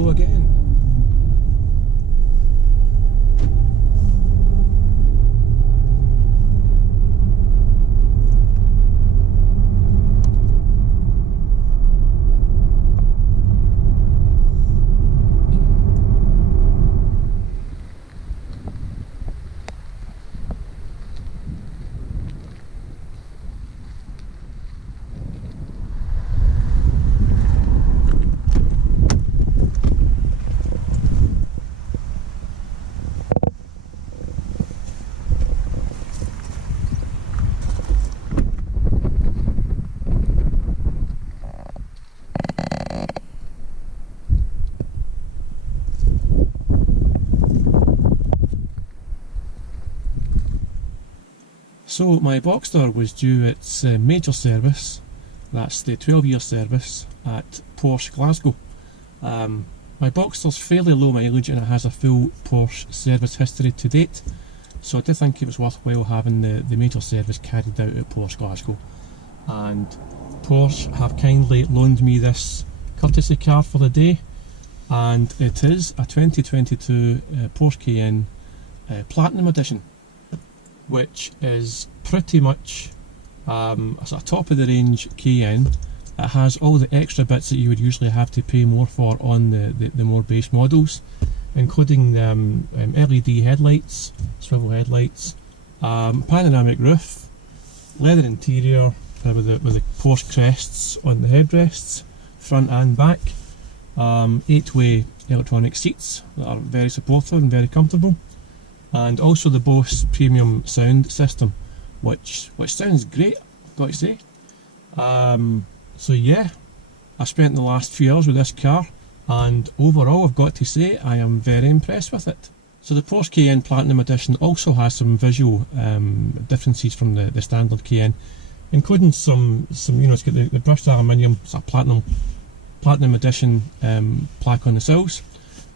go again. So my Boxster was due its major service, that's the 12-year service at Porsche Glasgow. My Boxster's fairly low mileage and it has a full Porsche service history to date, so I did think it was worthwhile having the major service carried out at Porsche Glasgow. And Porsche have kindly loaned me this courtesy car for the day, and it is a 2022 Porsche Cayenne Platinum Edition, which is pretty much a sort of top of the range Cayenne. It has all the extra bits that you would usually have to pay more for on the more base models, including LED headlights, swivel headlights, panoramic roof, leather interior with the Porsche crests on the headrests, front and back, 8-way electronic seats that are very supportive and very comfortable, and also the Bose premium sound system, which sounds great, I've got to say. So yeah, I spent the last few hours with this car, and overall I've got to say I am very impressed with it. So the Porsche Cayenne Platinum Edition also has some visual differences from the standard Cayenne, including some it's got the brushed aluminium, sort of Platinum Edition plaque on the sills.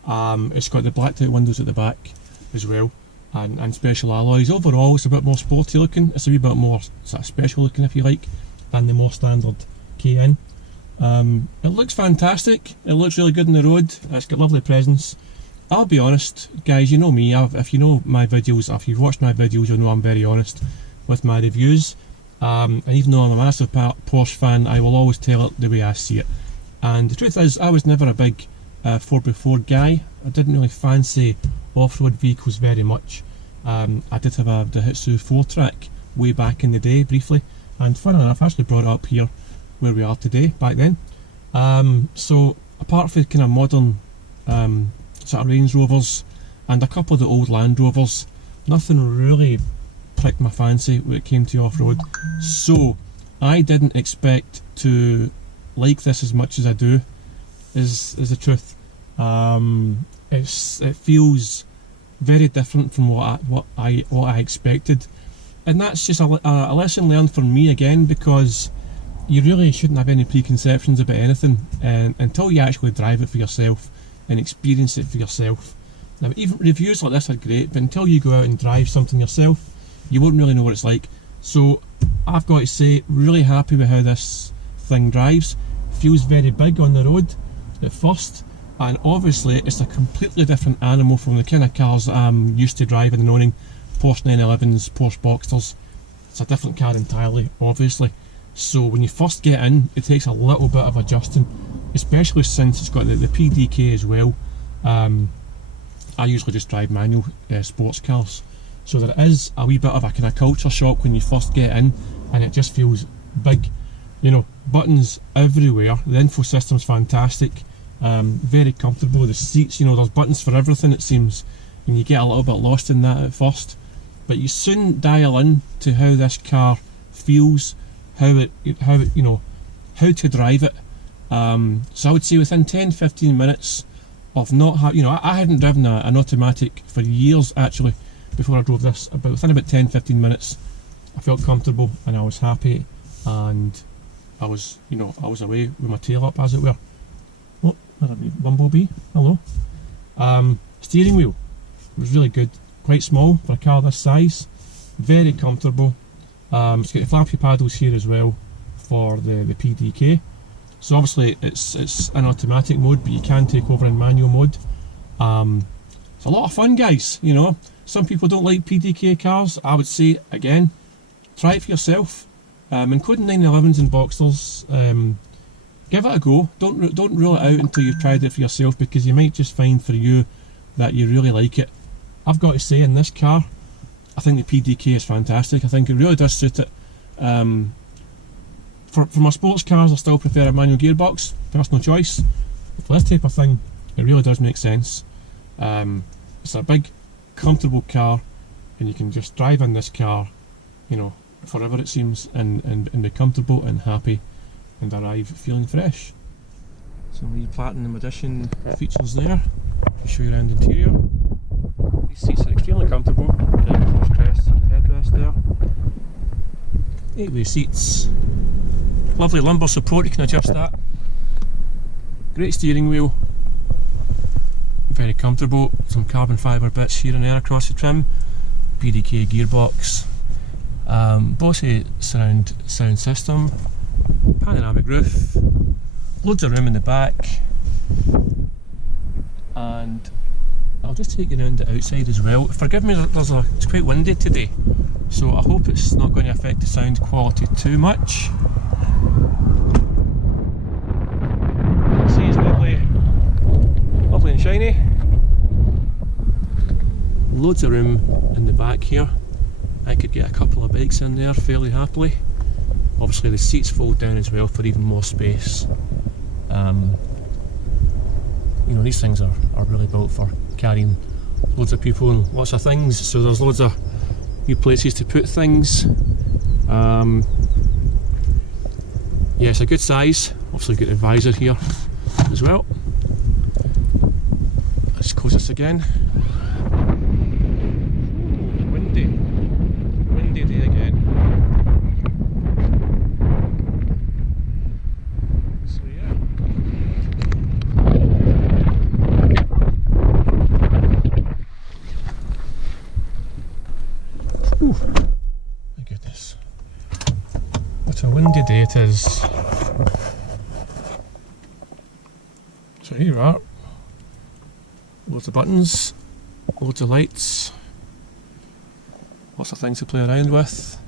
It's got the blacked out windows at the back as well, and special alloys. Overall it's a bit more sporty looking, it's a wee bit more sort of special looking if you like, than the more standard Cayenne. It looks fantastic, it looks really good on the road, it's got lovely presence. I'll be honest guys, you know me, if you know my videos, if you've watched my videos, you'll know I'm very honest with my reviews, and even though I'm a massive Porsche fan, I will always tell it the way I see it. And the truth is, I was never a big 4x4 guy. I didn't really fancy off-road vehicles very much. I did have a Daihatsu 4-track way back in the day, briefly, and fun enough, I actually brought it up here where we are today, back then. So apart from the kind of modern sort of Range Rovers and a couple of the old Land Rovers, nothing really pricked my fancy when it came to off-road. So I didn't expect to like this as much as I do, is the truth. It feels very different from what I expected, and that's just a lesson learned for me again, because you really shouldn't have any preconceptions about anything until you actually drive it for yourself and experience it for yourself. Now, even reviews like this are great, but until you go out and drive something yourself, you won't really know what it's like. So I've got to say, really happy with how this thing drives. Feels very big on the road at first, and obviously it's a completely different animal from the kind of cars that I'm used to driving and owning, Porsche 911s, Porsche Boxsters. It's a different car entirely, obviously. So when you first get in, it takes a little bit of adjusting, especially since it's got the PDK as well. I usually just drive manual sports cars, so there is a wee bit of a kind of culture shock when you first get in, and it just feels big. You know, buttons everywhere, the info system's fantastic, very comfortable, the seats, you know, there's buttons for everything it seems, and you get a little bit lost in that at first, but you soon dial in to how this car feels, how to drive it. So I would say within 10-15 minutes of not having, you know, I hadn't driven an automatic for years actually before I drove this, but within about 10-15 minutes I felt comfortable and I was happy, and I was away with my tail up, as it were. Oh, there's a bumblebee, hello. Steering wheel was really good, quite small for a car this size, very comfortable. It's got the flappy paddles here as well for the PDK, So obviously it's in automatic mode, but you can take over in manual mode. It's a lot of fun, guys. You know, some people don't like PDK cars. I would say, again, try it for yourself, including 911s and Boxsters. Give it a go. Don't rule it out until you've tried it for yourself, because you might just find for you that you really like it. I've got to say, in this car, I think the PDK is fantastic. I think it really does suit it. For my sports cars, I still prefer a manual gearbox, personal choice. For this type of thing, it really does make sense. It's a big, comfortable car, and you can just drive in this car, you know, forever it seems, and be comfortable and happy and arrive feeling fresh. Some wee Platinum Edition features there. I'll show you around the interior. These seats are extremely comfortable. Cross crests on the headrest there. 8-way seats. Lovely lumbar support, you can adjust that. Great steering wheel. Very comfortable. Some carbon fibre bits here and there across the trim. PDK gearbox. Bose surround sound system. Panoramic roof. Loads of room in the back. And I'll just take you around the outside as well. Forgive me, it's quite windy today, so I hope it's not going to affect the sound quality too much. See, it's lovely and shiny. Loads of room in the back here. I could get a couple of bikes in there fairly happily. Obviously the seats fold down as well for even more space. You know, these things are really built for carrying loads of people and lots of things, so there's loads of new places to put things. Yeah, it's a good size. Obviously got the visor here as well. Let's close this again. Ooh, windy day again. So yeah. Ooh, my goodness. What a windy day it is. So here you are. Loads of buttons, loads of lights, lots of things to play around with.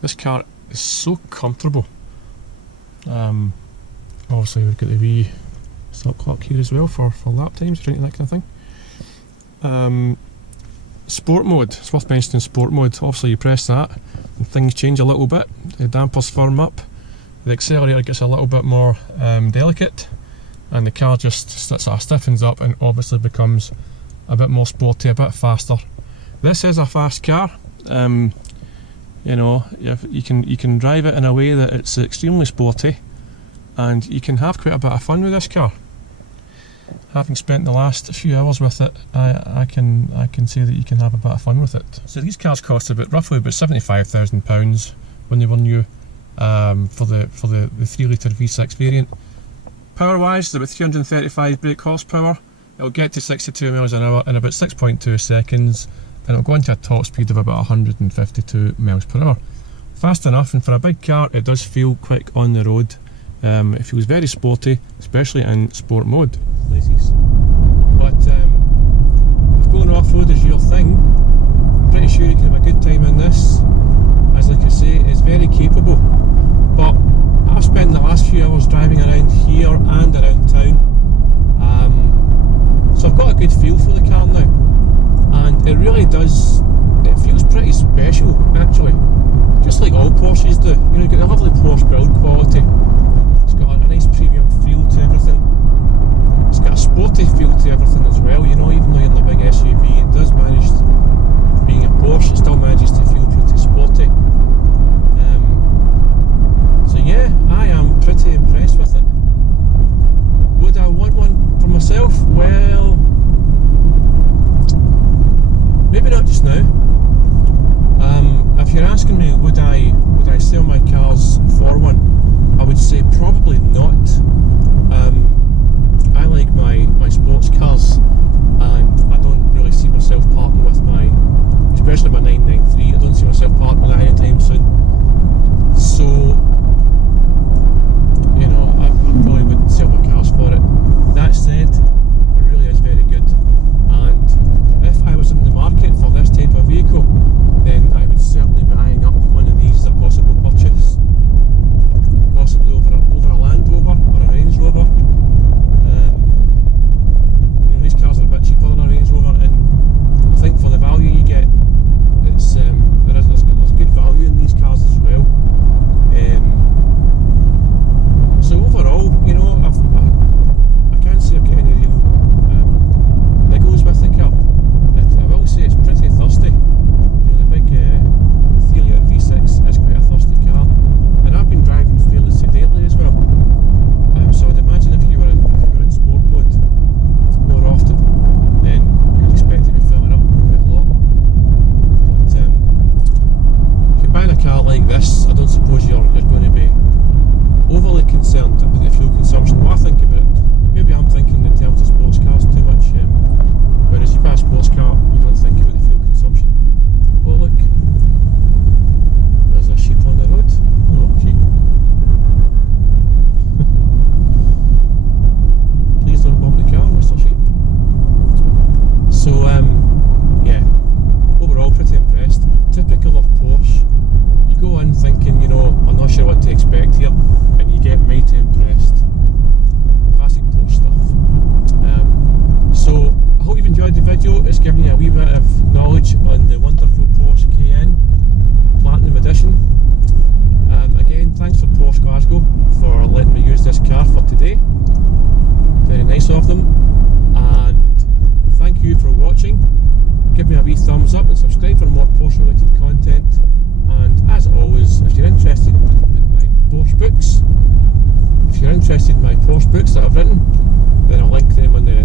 This car is so comfortable. Obviously we've got the wee stop clock here as well for lap times, that kind of thing. Sport mode, it's worth mentioning sport mode. Obviously you press that and things change a little bit. The dampers firm up, the accelerator gets a little bit more delicate, and the car just sort of stiffens up and obviously becomes a bit more sporty, a bit faster. This is a fast car. You know, you can drive it in a way that it's extremely sporty, and you can have quite a bit of fun with this car. Having spent the last few hours with it, I can say that you can have a bit of fun with it. So these cars cost roughly about £75,000 when they were new, for the 3 litre V6 variant. Power wise, it's about 335 brake horsepower. It'll get to 62 miles an hour in about 6.2 seconds, and it'll go into a top speed of about 152 miles per hour. Fast enough, and for a big car it does feel quick on the road. It feels very sporty, especially in sport mode. Places. But if going off-road is your thing, I'm pretty sure you can have a good time in this. As like I say, it's very capable. But I've spent the last few hours driving around here and around town, so I've got a good feel for the car now, and it really does, it feels pretty special actually, just like all Porsches do. You know, you've got a lovely Porsche build quality, it's got a nice premium feel to everything, it's got a sporty feel to everything as well, you know, even though you're in a big SUV, it does manage, being a Porsche, it still manages to feel pretty sporty. So yeah, I am pretty impressed with it. Would I want one for myself? Well, maybe not just now. If you're asking me would I sell my cars for one, I would say probably not. I like my sports cars, and I don't really see myself parting with especially my 993, I don't see myself parting with that anytime soon. So, you know, I'm So yeah, overall pretty impressed. Typical of Porsche. You go in thinking, you know, I'm not sure what to expect here, and you get mighty impressed. Classic Porsche stuff. So I hope you've enjoyed the video. It's given you a wee bit of knowledge on the wonderful Porsche Cayenne Platinum Edition. Again, thanks for Porsche Glasgow for letting me use this car for today. Very nice of them. And thank you for watching. Give me a wee thumbs up and subscribe for more Porsche related content. And as always, if you're interested in my Porsche books, that I've written, then I'll link them on the